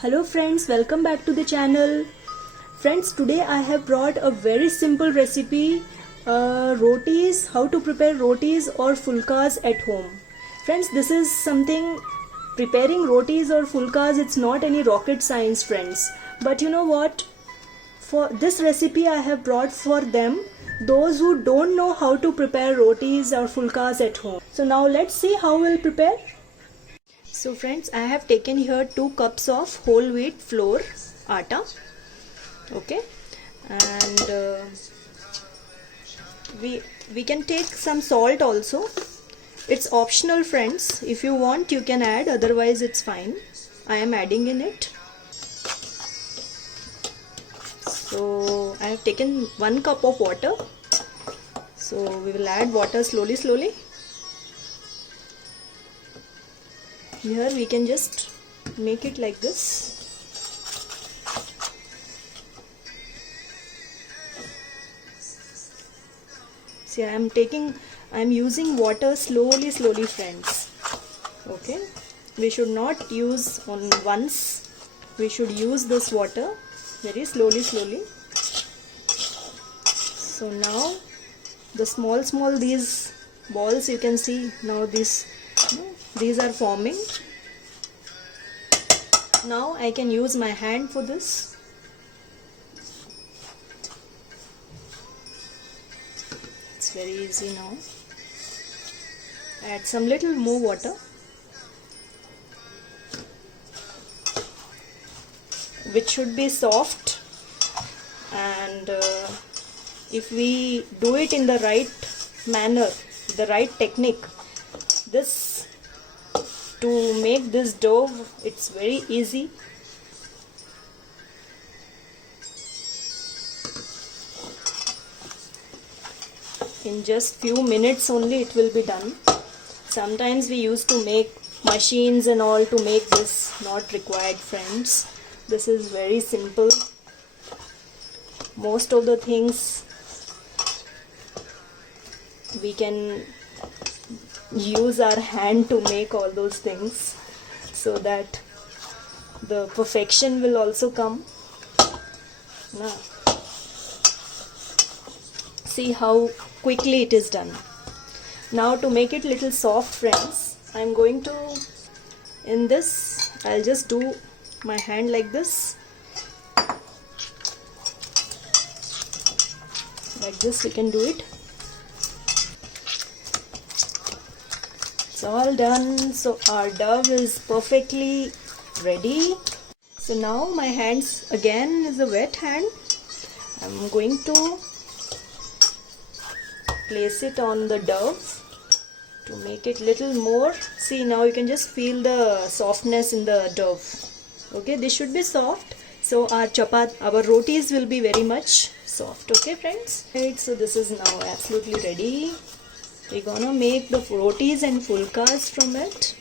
Hello friends, welcome back to the channel. Friends, today I have brought a very simple recipe, rotis, how to prepare rotis or fulkas at home. Friends, this is something, preparing rotis or fulkas, it's not any rocket science friends. But you know what? For this recipe I have brought for them, those who don't know how to prepare rotis or fulkas at home. So now let's see how we'll prepare. So friends, I have taken here 2 cups of whole wheat flour, atta, okay, and we can take some salt also. It's optional friends, if you want you can add, otherwise it's fine. I am adding in it. So I have taken 1 cup of water, so we will add water slowly. Here we can just make it like this. See, I am using water slowly friends. Okay, we should not use on once, we should use this water very slowly. So now the small these balls you can see now, these are forming. Now I can use my hand for this. It's very easy now. Add some little more water. Which should be soft, and if we do it in the right manner, the right technique, to make this dough, it's very easy. In just few minutes only it will be done. Sometimes we used to make machines and all to make this, not required friends. This is very simple. Most of the things we can use our hand to make all those things, so that the perfection will also come. Now, see how quickly it is done. Now to make it little soft friends, I am going to, in this I'll just do my hand like this. Like this we can do it. It's all done. So our dough is perfectly ready. So now my hands again is a wet hand. I'm going to place it on the dough to make it little more. See, now you can just feel the softness in the dough. Okay, this should be soft, so our rotis will be very much soft. Okay friends, right, so this is now absolutely ready. We're gonna make the rotis and fulkas from it.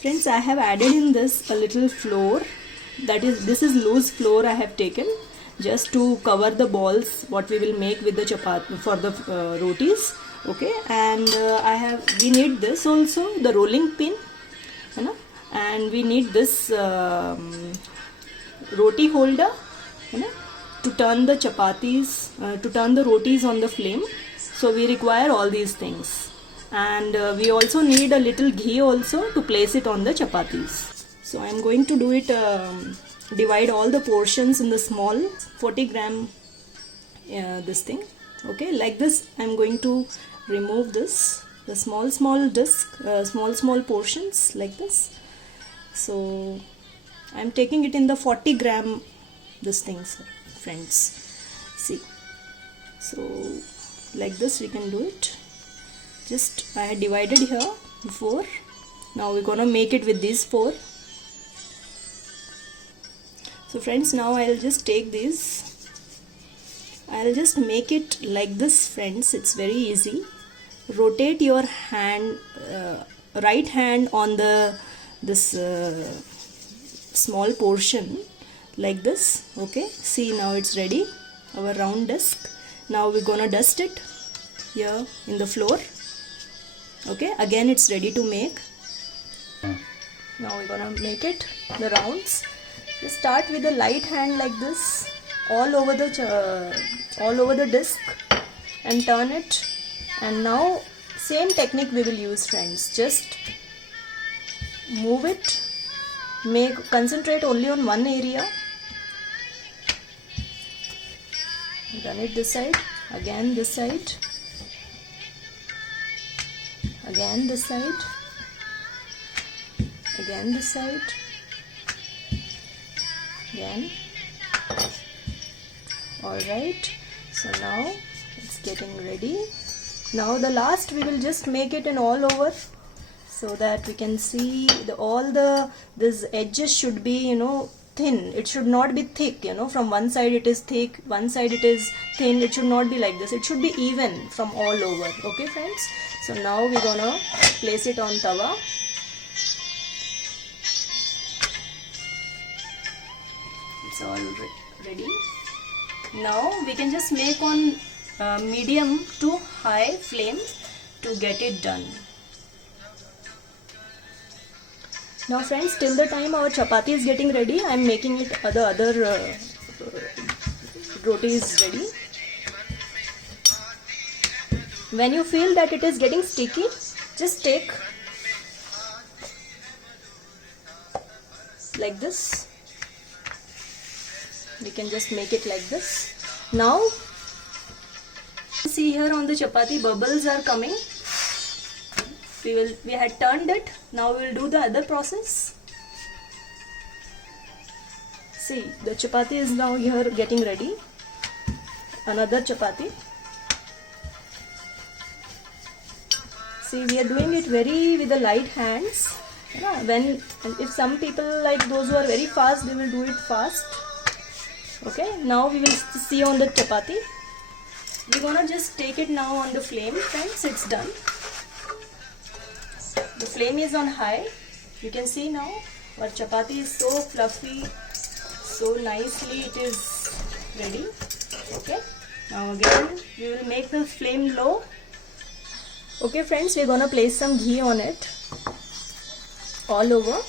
Friends, I have added in this a little flour. This is loose flour I have taken, just to cover the balls what we will make with the chapati for the rotis. Okay, and we need this also, the rolling pin, you know, and we need this roti holder, you know, to turn the chapatis, to turn the rotis on the flame. So we require all these things, and we also need a little ghee also to place it on the chapatis. So I am going to do it, divide all the portions in the small 40 gram this thing. Okay, like this I am going to remove this, the small disc, small portions like this. So I am taking it in the 40 gram this things friends. See, so like this we can do it. Just I had divided here 4. Now we're gonna make it with these 4. So friends, now I'll just take these, I'll just make it like this friends. It's very easy. Rotate your hand, right hand on this small portion like this. Okay, see, now it's ready, our round disc. Now we're gonna dust it here in the floor. Okay, again it's ready to make. Now we're gonna make it the rounds. Just start with a light hand like this all over the disc and turn it. And now same technique we will use, friends. Just move it. Concentrate only on one area. Done it this side. Again this side. Again this side. Again this side. Again. Alright, so now it's getting ready. Now the last we will just make it in all over, so that we can see these edges should be, thin. It should not be thick, from one side it is thick, one side it is thin. It should not be like this. It should be even from all over. Okay, friends? So now we're gonna place it on tawa. It's all ready. Now we can just make on medium to high flame to get it done. Now friends, till the time our chapati is getting ready, I am making it the other roti is ready. When you feel that it is getting sticky, just take like this. We can just make it like this. Now see here on the chapati, bubbles are coming. We had turned it. Now we will do the other process. See, the chapati is now here getting ready. Another chapati. See, we are doing it with the light hands. If some people like those who are very fast, they will do it fast. Okay, now we will see on the chapati. We're gonna just take it now on the flame, friends. It's done. The flame is on high. You can see now our chapati is so fluffy, so nicely it is ready. Okay, now again we will make the flame low. Okay, friends, we're gonna place some ghee on it all over,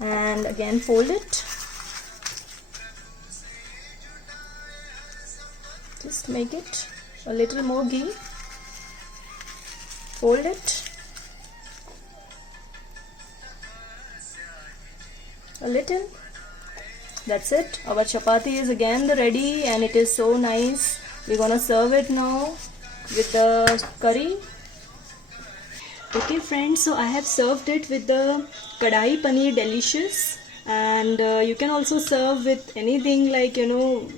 and again fold it. Just make it a little more ghee. Fold it a little. That's it. Our chapati is again ready and it is so nice. We're gonna serve it now with the curry. Okay friends, so I have served it with the kadai paneer delicious, and you can also serve with anything like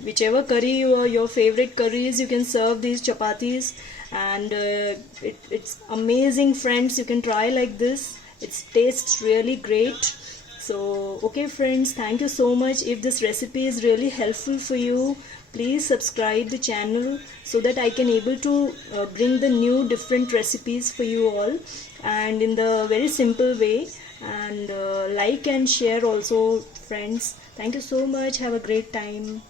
whichever curry or your favorite curries. You can serve these chapatis, and it's amazing, friends. You can try like this. It tastes really great. So okay friends, thank you so much. If this recipe is really helpful for you, please subscribe the channel so that I can able to bring the new different recipes for you all, and in the very simple way. And like and share also, friends. Thank you so much. Have a great time.